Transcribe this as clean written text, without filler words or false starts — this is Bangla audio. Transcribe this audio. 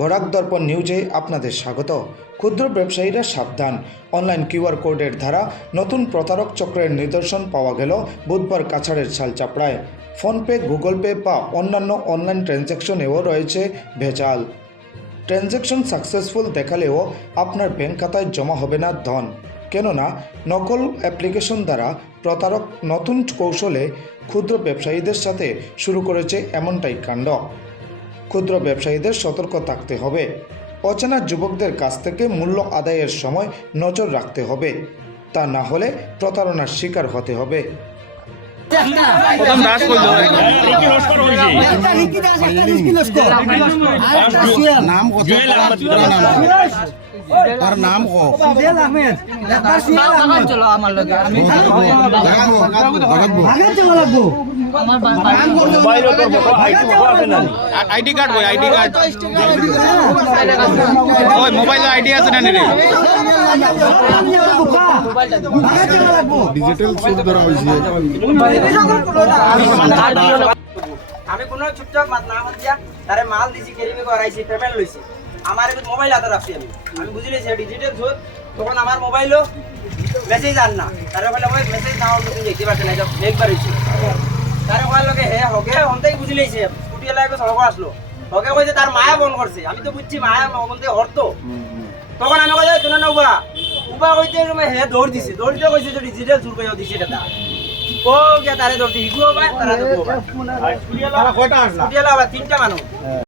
বরাক দর্পণ নিউজে আপনাদের স্বাগত। ক্ষুদ্র ব্যবসায়ীরা সাবধান, অনলাইন কিউআর কোডের ধারা নতুন প্রতারক চক্রের নিদর্শন পাওয়া গেল বুধবার কাছাড়ের শালচাপড়ায়। ফোনপে, গুগল পে বা অন্যান্য অনলাইন ট্রানজ্যাকশনেও রয়েছে ভেজাল। ট্রানজ্যাকশন সাকসেসফুল দেখালেও আপনার ব্যাংক খাতায় জমা হবে না ধন, কেননা নকল অ্যাপ্লিকেশন দ্বারা প্রতারক নতুন কৌশলে ক্ষুদ্র ব্যবসায়ীদের সাথে শুরু করেছে এমনটাই কাণ্ড। ক্ষুদ্র ব্যবসায়ীদের সতর্ক থাকতে হবে। অচেনা যুবকদের কাছ থেকে মূল্য আদায়ের সময় নজর রাখতে হবে, তা না হলে প্রতারণার শিকার হতে হবে। তার নাম ID card ID card mobile ID আছে না রে ডিজিটাল সুদ ধরা হয়েছে। আমি কোনো চুপচাপ না দিয়া তারে মাল দিছি, কেরিমি করাইছি, পেমেন্ট লইছি। আমার মোবাইল হাতে রাখছি। আমি বুঝি লেছি ডিজিটাল সুদ। তখন আমার মোবাইলও মেসেজ আন না, তারে বলে ওই মেসেজ না হলে তুমি দেখতে পাচ্ছ না, এটা একবার হয়েছে। তারে কয় লোকে হে হোকে অন্তাই বুঝি লেছে। স্কুটি এলাকা সড়ক আসলো, হোকে কইছে তার মায়া ফোন করছে। আমি তো বুঝছি মায়া বলতে অর্থ। তখন আমি কই তুমি না উবা উবা কইতে হে দৌড় দিছে, দৌড়তে কইছে যে ডিজিটাল সুদ কইও দিছে এটা। ও কে তারে দৌড়তে হিগুও ভাই তারা তো স্কুটি এলাকা কয়টা আসলা? স্কুটি এলাকা তিনটা মানুষ।